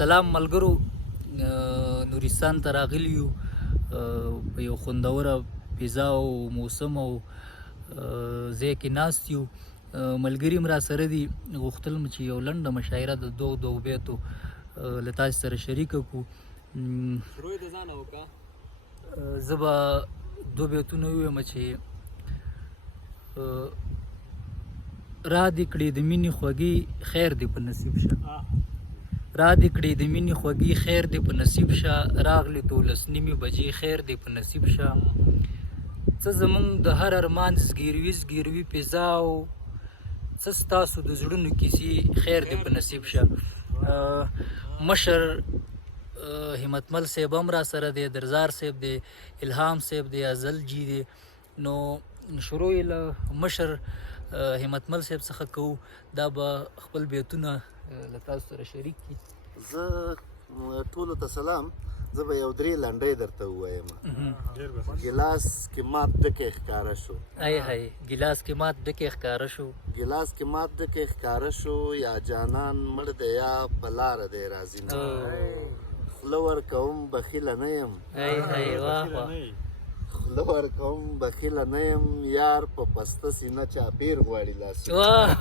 سلام ملګرو، نورستان ته راغلي یو په یو خوندوره فضا او موسم او ځای کې ناست یو. ملګري م راسره دي، غوښتل م چې یو لنډه مشاعره د دوو بیتو له تاسو سره شریکه کړو. شروع د ځانه وکړه. زه به دو بیتونه ووایم چې را دې کړې د مینې خوږې خیر دې په نصیب شه، را دې کړې د مینې خوږې خیر دې په نصیب شه، راغلې 12 بجې خیر دې په نصیب شه. څه زمونږ د هر ارمان زګیروي فضا او څه ستاسو د زړونو کیسې خیر دې په نصیب شه. مشر همتمل صاحب هم را سره دی، درزار صاحب دی، الهام صاحب دی، ازل جی دی. نو شروع یې له مشر همتمل صاحب څخه کوو. دا به خپل بیتونه له تاسو سره شریک کړي. زه ټولو ته سلام. زه به یو 3 لنډۍ درته ووایم. ګیلاس کې مات ډکې ښکاره شو، هی ګیلاس کې مات ډکې ښکاره شو، ګیلاس کې مات ډکې ښکاره شو، یا جانان مړ دی یا په لاره دی راځي نه، خوله ورکوم بخیله نه یم، واه خوله ورکوم بخیله نه یم، یار په پسته سینه چاپیر غواړي لاسونه،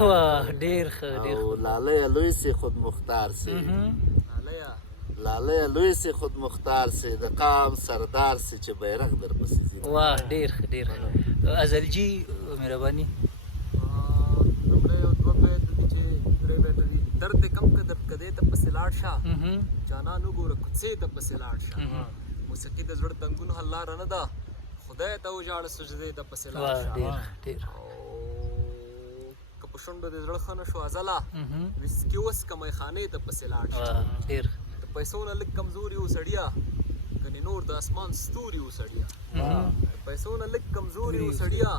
واه ډېر ښه او لالیه لوی سي خود مختار سي، لالیه لوی سي خود مختار سي، د قام سردار سي چې بیرغ در پسې ځي. واه ډېر ښه ډېر ښه. ازل جی مهرباني. لومړی یو 2 بیت دي چې 3 بیت دي. درد دې کم که درد کدی ته پسې لاړ شه، جانان وګوره کوڅې ته پسې لاړ شه، موسیقي د زړه تنګونو حل لاره نه ده، خدای ته وژاړه سجدې ته پسې لاړ شه. او که په شونډو دې زړه ښه نه شو ازله، ویسکي وڅکه میخانې ته پسې لاړ شه. د پیسو نه لږ کمزوري و سړیه، ګنې نور د اسمان ستوري و سړیه، د پیسو نه لږ کمزوري و سړیه،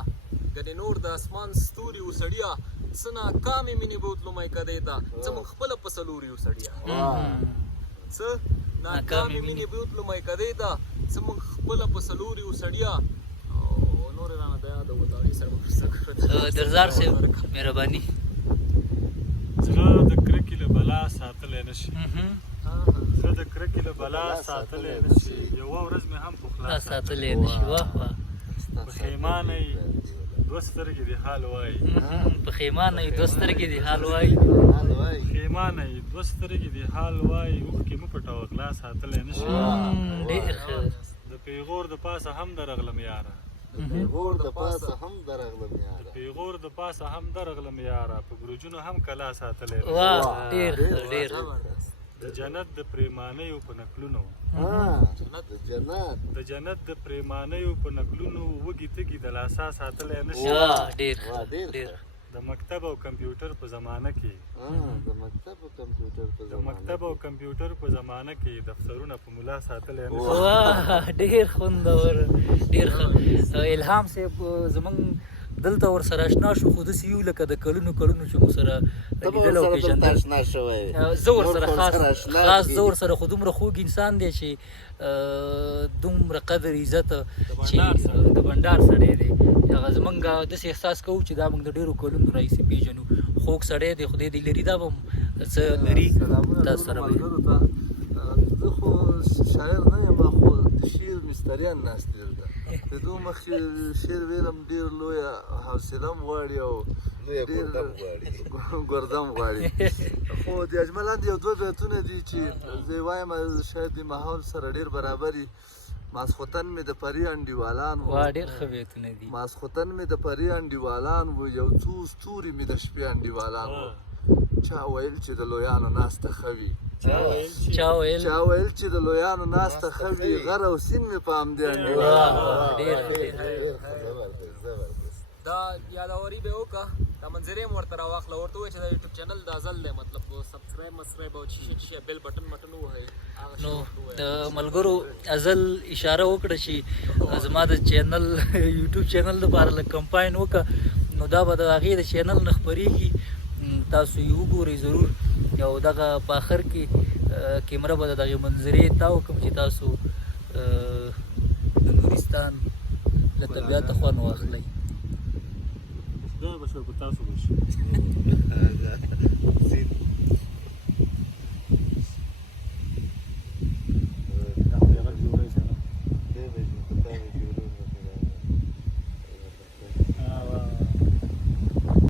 ګنې نور د اسمان ستوري و سړیه، څه ناکامې مینې بوتلو میکدې ته، څه موږ خپله په څلوري و سړیه، څه ناکامې مینې بوتلو میکدې ته، څه موږ خپله په څلوري و سړیه. او نورې رانه د یاده وه داړې سره درزار صاحب مهرباني. زړه د کرکې له بلا ساتلی نه شي، زړه د کرکې له بلا ساتلی نه شي، یوه ورځ مې هم پخلا ساتلی نه شي. واه واه. پښیمانه یې 2 سترګې دې حال وایي، پښیمانه یې 2 سترګې دې حال وایي، پښیمانه یې 2 سترګې دې حال وایي، اوښکې مه پټوه غلا ساتلی نه شي. ډېر ښه. د پیغور د پاسه هم درغلم یاره، د پیغور د پاسه هم درغلم یاره، د پیغور د پاسه هم درغلم یاره، په برجونو هم کلا ساتلی نه شي. واه ډېر ښه ډېر. د جنت د پریمانیو په نکلونو، د جنت د پریمانیو په نکلونو، وږي تږي د لاسا ساتلی نه شي. ډېر ډېر. د مکتب او کمپیوټر په زمانه کې، د مکتب او کمپیوټر په زمانه کې، دفترونه په ملا ساتلی نه شي. واه ډېر خوندور ډېر ښه. الهام صاحب زمونږ دلته ورسره اشنا شو، خو داسې یو لکه د کلونو چې مو سره لیدل او پېژندل. زه ورسره خاص زه ورسره خو دومره خوږ انسان دی چې دومره قدر عزت چې د بنډار سړی دی. هغه زمونږ داسې احساس کوو چې دا موږ د ډېرو کلونو راهیسې پېژنو. خوږ سړی دی، خدای دې لري، دا به څه لري تاسو سره. زه خو شاعر نه یم، خو د شعر مستریان ناست دي دلته. د دوی مخکې شعر ویلم ډېر لویه حوصله هم غواړي او ډېر ګردم غواړي. خو د اجمل لاندې یو 2 بیتونه دي چې زه یې وایم شاید د ماحول سره ډېر برابر وي. ماسخوتن مې د پري انډیوالان وو، ډېر ښه بیتونه دي. ماسخوتن مې د پري انډیوالان وو، یو څو ستوري مې د شپې انډیوالان وو، چا ویل چې د لویانو ناسته ښه وي، چا ویل چې د لویانو ناسته ښه وي، غر او سیند مې په همدې انډیوالان. دا یادوري به وکړه، دا منظرې م ورته راواخله، ورته ووایه چې دا یوټیوب چینل د ازل دی، مطلب سبسکرایب او شیشه بیل بټن ووهئ. نو د ملګرو ازل اشاره وکړه چې زما د چینل یوټیوب چینل لپاره لږ کمپاین وکړه، نو دا به د هغې د چینل نه خپرېږي، تاسو یې وګورئ ضرور. او دغه په آخر کې کیمره به د دغې منظرې تاو کړم چې تاسو د نورستان له طبیعته خوند واخلئ. دا به شو په تاسو به شي.